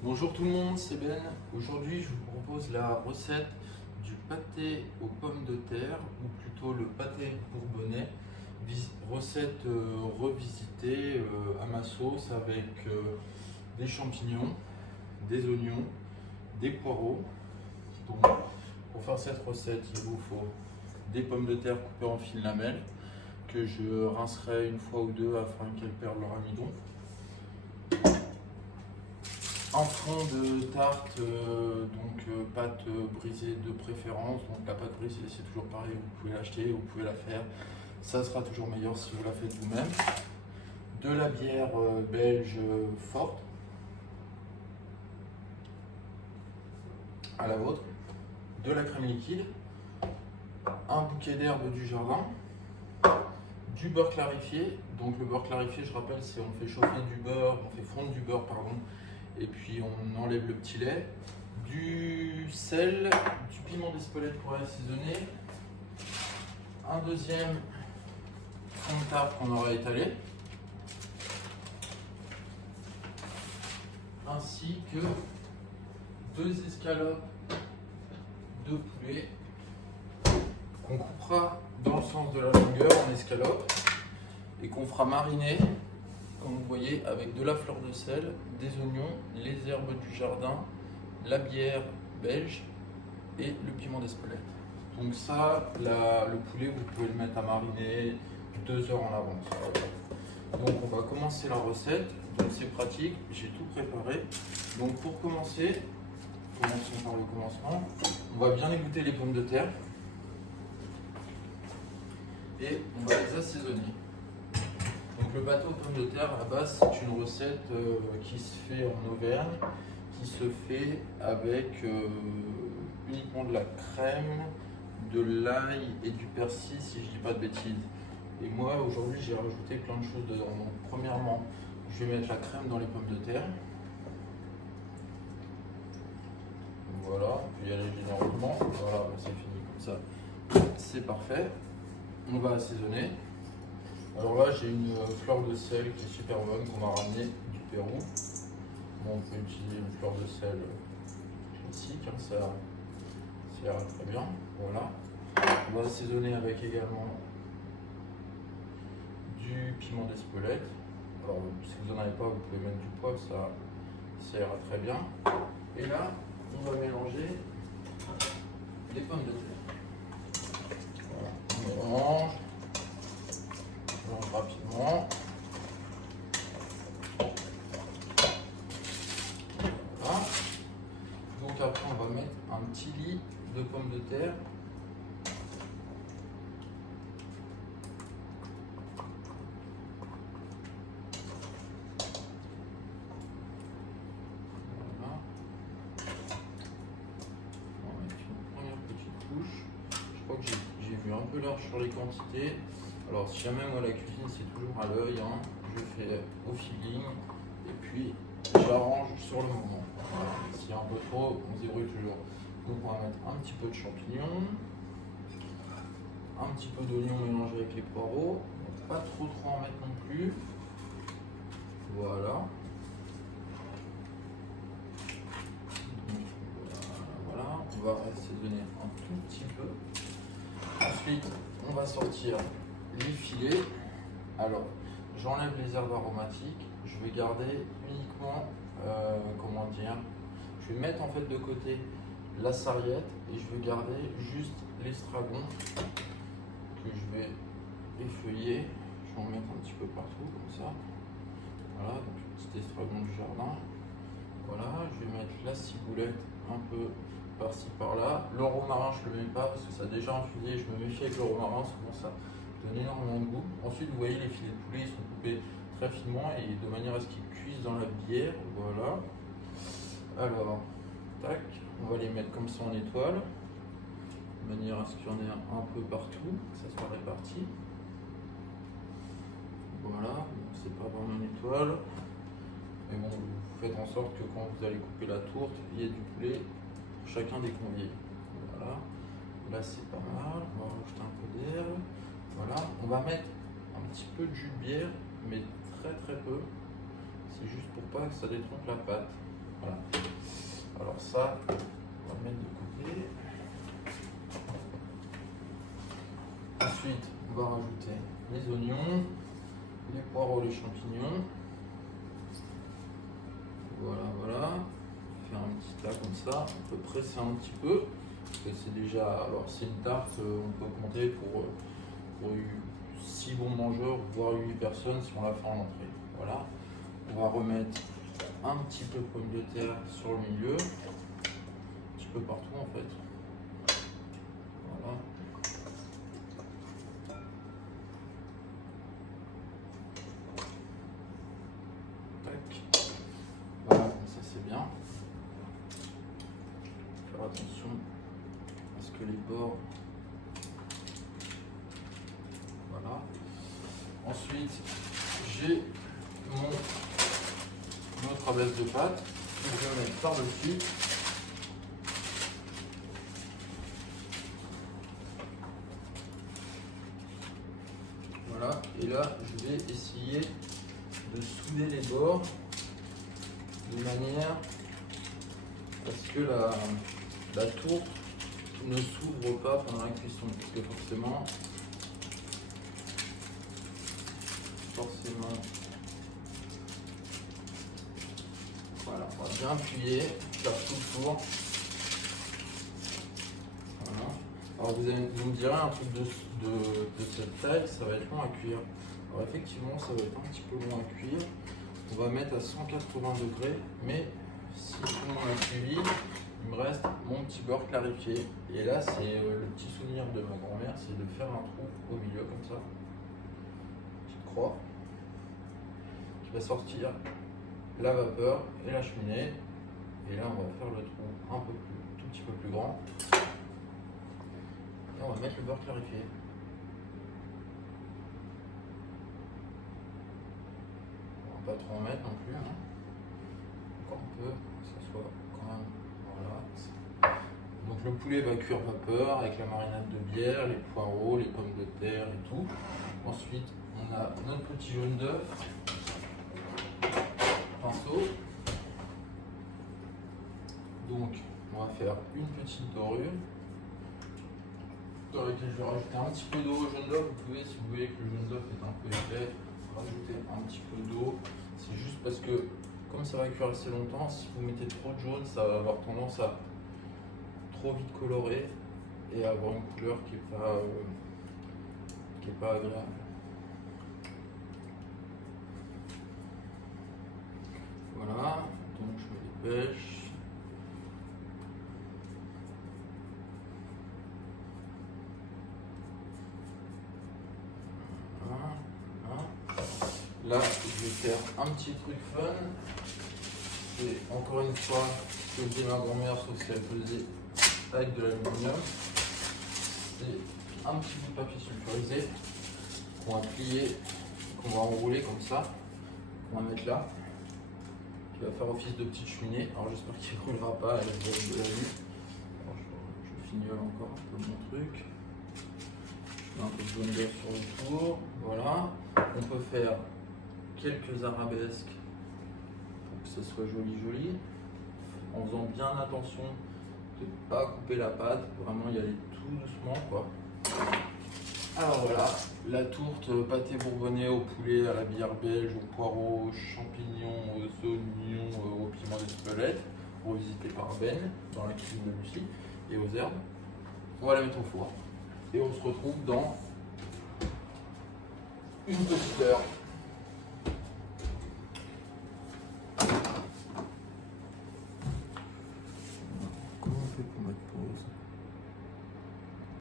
Bonjour tout le monde, c'est Ben. Aujourd'hui, je vous propose la recette du pâté aux pommes de terre, ou plutôt le pâté bourbonnais. Recette revisitée à ma sauce avec des champignons, des oignons, des poireaux. Donc, pour faire cette recette, il vous faut des pommes de terre coupées en fines lamelles que je rincerai une fois ou deux afin qu'elles perdent leur amidon. Un fond de tarte, pâte brisée de préférence. Donc la pâte brisée, c'est toujours pareil, vous pouvez l'acheter, vous pouvez la faire. Ça sera toujours meilleur si vous la faites vous-même. De la bière belge forte, à la vôtre. De la crème liquide. Un bouquet d'herbes du jardin. Du beurre clarifié. Donc le beurre clarifié, je rappelle, c'est on fait chauffer du beurre, on fait fondre du beurre, pardon. Et puis on enlève le petit lait, du sel, du piment d'Espelette pour assaisonner, un deuxième fond de tarte qu'on aura étalé, ainsi que 2 escalopes de poulet qu'on coupera dans le sens de la longueur en escalope et qu'on fera mariner, comme vous voyez, avec de la fleur de sel, des oignons, les herbes du jardin, la bière belge et le piment d'Espelette. Donc ça, le poulet, vous pouvez le mettre à mariner 2 heures en avance. Donc on va commencer la recette. Donc c'est pratique, j'ai tout préparé. Donc pour commencer, commençons par le commencement. On va bien égoutter les pommes de terre et on va les assaisonner. Donc le pâté aux pommes de terre, à la base, c'est une recette qui se fait en Auvergne, qui se fait avec uniquement de la crème, de l'ail et du persil, si je ne dis pas de bêtises. Et moi, aujourd'hui, j'ai rajouté plein de choses dedans. Donc, premièrement, je vais mettre la crème dans les pommes de terre. Voilà, on peut y aller généreusement. Voilà, c'est fini comme ça. C'est parfait. On va assaisonner. Alors là, j'ai une fleur de sel qui est super bonne, qu'on m'a ramenée du Pérou. Bon, on peut utiliser une fleur de sel classique, hein, ça ira très bien. Voilà. On va assaisonner avec également du piment d'Espelette. Alors, si vous n'en avez pas, vous pouvez mettre du poivre, ça ira très bien. Et là, on va mélanger les pommes de terre. Voilà. On mélange rapidement. Voilà. Donc après on va mettre un petit lit de pommes de terre. Voilà. On va mettre une première petite couche. Je crois que j'ai vu un peu large sur les quantités. Alors si jamais moi la cuisine c'est toujours à l'œil, hein, je fais au feeling et puis j'arrange sur le moment. Voilà. S'il y a un peu trop, on se débrouille toujours. Donc on va mettre un petit peu de champignons, un petit peu d'oignon mélangé avec les poireaux, donc pas trop en mettre non plus. Voilà. Donc, voilà. On va assaisonner un tout petit peu. Ensuite, on va sortir les filets. Alors, j'enlève les herbes aromatiques. Je vais garder uniquement, je vais mettre en fait de côté la sarriette et je vais garder juste l'estragon que je vais effeuiller. Je vais en mettre un petit peu partout comme ça. Voilà, donc petit estragon du jardin. Voilà, je vais mettre la ciboulette un peu par-ci par-là. Le romarin, je ne le mets pas parce que ça a déjà infusé. Je me méfie avec le romarin, souvent ça donne énormément de goût. Ensuite, vous voyez, les filets de poulet ils sont coupés très finement et de manière à ce qu'ils cuisent dans la bière. Voilà. Alors, tac, on va les mettre comme ça en étoile, de manière à ce qu'il y en ait un peu partout, que ça soit réparti. Voilà, c'est pas vraiment une étoile. Mais bon, vous faites en sorte que quand vous allez couper la tourte, il y ait du poulet pour chacun des conviés. Voilà, là c'est pas mal. On va rajouter un peu d'herbe. Voilà, on va mettre un petit peu de jus de bière, mais très peu. C'est juste pour pas que ça détrompe la pâte. Voilà. Alors ça, on va le mettre de côté. Ensuite, on va rajouter les oignons, les poireaux, les champignons. Voilà, voilà. Faire un petit tas comme ça. On peut presser un petit peu. Parce que c'est déjà. Alors, c'est une tarte, on peut compter pour 6 bons mangeurs, voire 8 personnes si on la fait en entrée. Voilà. On va remettre un petit peu de pommes de terre sur le milieu. Un petit peu partout en fait. Voilà. Tac. Voilà, comme ça c'est bien. Faire attention à ce que les bords. Voilà. Ensuite, j'ai mon autre abaisse de pâte que je vais mettre par-dessus. Voilà. Et là, je vais essayer de souder les bords de manière à ce que la tourte ne s'ouvre pas pendant la cuisson, parce que forcément voilà, on va bien appuyer, faire tout le tour. Voilà. Alors vous me direz un truc de cette taille, ça va être long à cuire. Alors effectivement, ça va être un petit peu long à cuire. On va mettre à 180 degrés, mais si tout le monde a suivi, il me reste mon petit beurre clarifié. Et là, c'est le petit souvenir de ma grand-mère, c'est de faire un trou au milieu comme ça, petite croix, qui va sortir la vapeur et la cheminée. Et là, on va faire le trou tout petit peu plus grand. Et on va mettre le beurre clarifié. On va pas trop en mettre non plus, hein. Encore un peu, que ça soit quand même. Voilà. Donc le poulet va cuire vapeur avec la marinade de bière, les poireaux, les pommes de terre et tout. Ensuite, on a notre petit jaune d'œuf, pinceau. Donc, on va faire une petite dorure dans laquelle je vais rajouter un petit peu d'eau au jaune d'œuf. Vous pouvez, si vous voyez que le jaune d'œuf est un peu épais, rajouter un petit peu d'eau. C'est juste parce que, comme ça va cuire assez longtemps, si vous mettez trop de jaune, ça va avoir tendance à trop vite colorer et avoir une couleur qui est pas agréable. Voilà, donc je me dépêche. Là, je vais faire un petit truc fun. C'est encore une fois ce que faisait ma grand-mère, sauf si elle faisait avec de l'aluminium. C'est un petit bout de papier sulfurisé qu'on va plier, qu'on va enrouler comme ça, qu'on va mettre là, qui va faire office de petite cheminée. Alors j'espère qu'il ne roulera pas, elle va de la vue. Je fignole encore un peu mon truc. Je mets un peu de jaune d'œuf sur le tour. Voilà. On peut faire quelques arabesques pour que ça soit joli, en faisant bien attention de ne pas couper la pâte, vraiment y aller tout doucement quoi. Alors voilà, la tourte pâté bourbonnais au poulet, à la bière belge, aux poireaux, aux champignons, aux oignons, au piment d'Espelette, revisité par Ben dans la cuisine de Lucie, et aux herbes. On va la mettre au four et on se retrouve dans une petite heure.